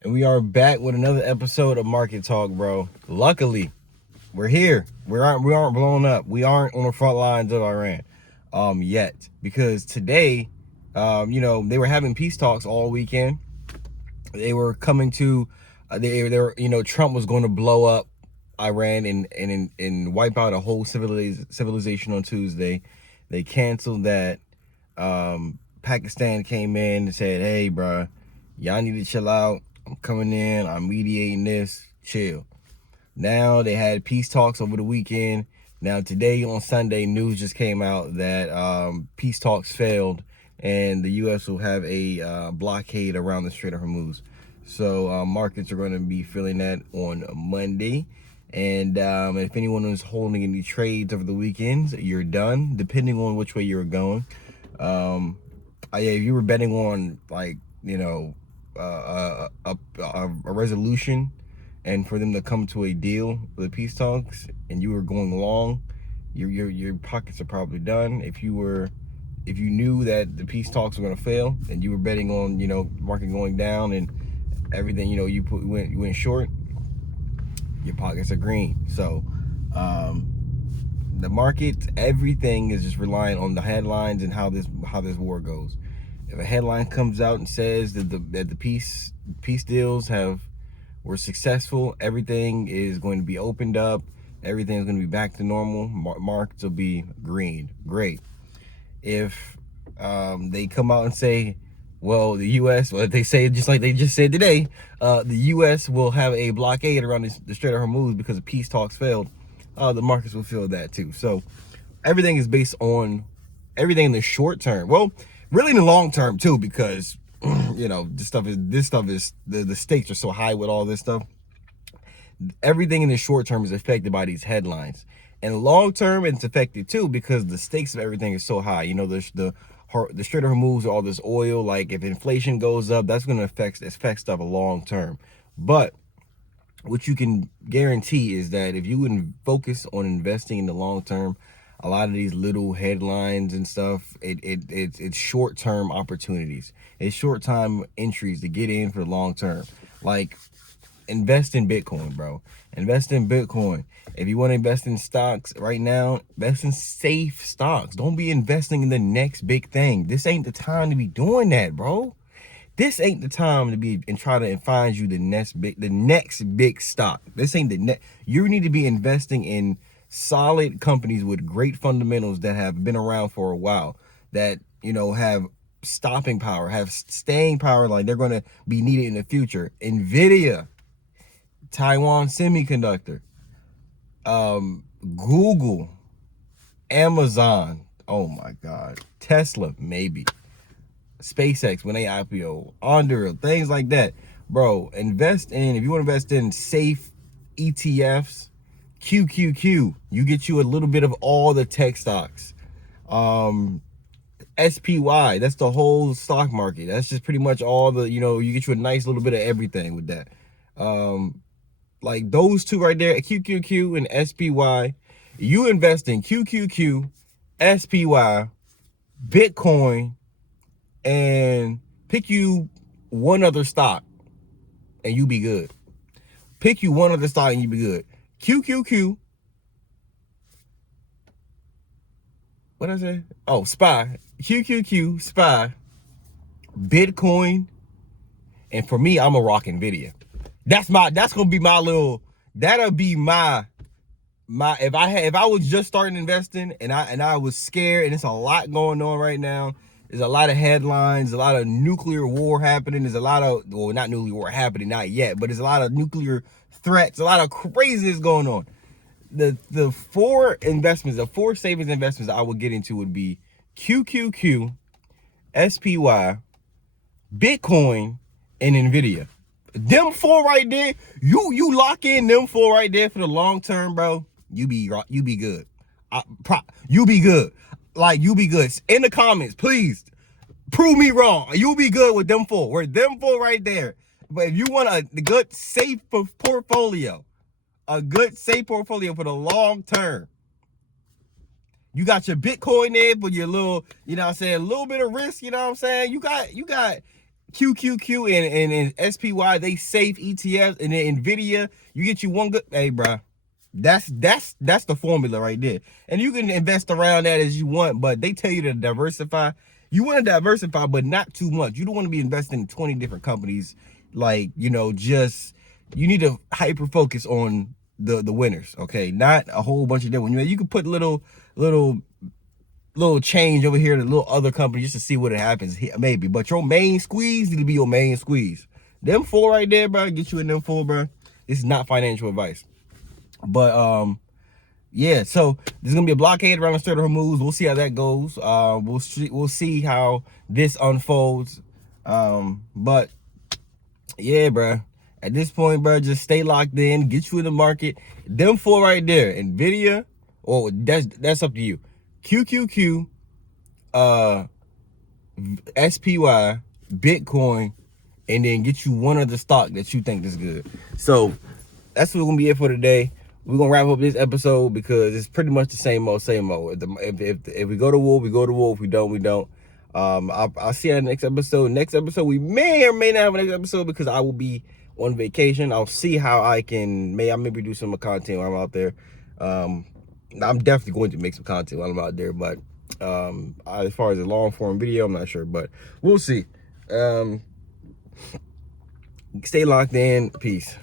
And we are back with another episode of Market Talk, bro. Luckily, we're here. We aren't blown up. We aren't on the front lines of Iran yet. Because today, they were having peace talks all weekend. They were coming to they were, Trump was going to blow up Iran and wipe out a whole civilization on Tuesday. They canceled that. Pakistan came in and said, "Hey, bro, y'all need to chill out. I'm coming in. I'm mediating this. Chill." Now they had peace talks over the weekend. Now today on Sunday, news just came out that peace talks failed, and the U.S. will have a blockade around the Strait of Hormuz. So markets are going to be feeling that on Monday. And if anyone is holding any trades over the weekends, you're done, depending on which way you're going. If you were betting on, a resolution and for them to come to a deal with the peace talks, and you were going long, your pockets are probably done. If you knew that the peace talks were going to fail and you were betting on, market going down and everything, you went short, your pockets are green. So the market, everything is just relying on the headlines and how this war goes. If a headline comes out and says that the peace deals were successful, everything is going to be opened up, everything is going to be back to normal, markets will be green. Great. If they come out and say, well, the U.S., well, they say, just like they just said today, the U.S. will have a blockade around the Strait of Hormuz because the peace talks failed, the markets will feel that too. So everything is based on everything in the short term. Well, really in the long term too, because this stuff is the stakes are so high with all this stuff. Everything in the short term is affected by these headlines, and long term it's affected too because the stakes of everything is so high. The Strait of Hormuz, all this oil, like if inflation goes up, that's going to affect stuff long term. But what you can guarantee is that if you wouldn't focus on investing in the long term, a lot of these little headlines and stuff, it's short-term opportunities. It's short-time entries to get in for the long term. Like, invest in Bitcoin, bro. Invest in Bitcoin. If you want to invest in stocks right now, invest in safe stocks. Don't be investing in the next big thing. This ain't the time to be doing that, bro. This ain't the time to be and try to find you the next big stock. This ain't the next. You need to be investing in solid companies with great fundamentals that have been around for a while, that have stopping power, have staying power, like they're going to be needed in the future. Nvidia, Taiwan Semiconductor, Google, Amazon, oh my god, Tesla, maybe SpaceX when they IPO, Honduras, things like that. Bro, invest in, if you want to invest in safe ETFs, QQQ, you get you a little bit of all the tech stocks. SPY, that's the whole stock market. That's just pretty much all the, you get you a nice little bit of everything with that. Like those two right there, QQQ and SPY, you invest in QQQ, SPY, Bitcoin, and pick you one other stock and you be good. Pick you one other stock and you be good. QQQ. What did I say? Oh, SPY. QQQ, SPY, Bitcoin, and for me, I'm a rock Nvidia. That's gonna be my little. That'll be my. If I was just starting investing and I was scared, and it's a lot going on right now. There's a lot of headlines, a lot of nuclear war happening. There's a lot of, well, not nuclear war happening, not yet, but there's a lot of nuclear threats, a lot of craziness going on. The four savings investments I would get into would be QQQ, SPY, Bitcoin, and Nvidia. Them four right there, you lock in them four right there for the long term, bro. You be good. You be good. Like, you be good. In the comments, please prove me wrong. You'll be good with them four. We're them four right there. But if you want a good, safe portfolio, for the long term, you got your Bitcoin there for your little, a little bit of risk, you know what I'm saying? You got QQQ and SPY, they safe ETFs, and then Nvidia, you get you one good. Hey, bro, that's the formula right there. And you can invest around that as you want, but they tell you to diversify. You want to diversify, but not too much. You don't want to be investing in 20 different companies. Like, you know, just you need to hyper focus on the winners. Okay, not a whole bunch of different. You can put little change over here to little other company just to see what it happens, maybe. But your main squeeze need to be your main squeeze. Them four right there, bro, get you in them four, bro. This is not financial advice. But yeah, so there's gonna be a blockade around the Strait of Hormuz. We'll see how that goes. We'll see how this unfolds. But yeah, bro. At this point, bro, just stay locked in. Get you in the market. Them four right there, Nvidia. Oh, that's up to you. QQQ, SPY, Bitcoin, and then get you one other stock that you think is good. So that's what's gonna be it for today. We're gonna wrap up this episode because it's pretty much the same old, same old. If we go to war, we go to war. If we don't, we don't. I'll see you in the next episode. Next episode, we may or may not have a next episode because I will be on vacation. I'll see how I can maybe do some content while I'm out there. I'm definitely going to make some content while I'm out there, but as far as a long form video, I'm not sure, but we'll see. Stay locked in. Peace.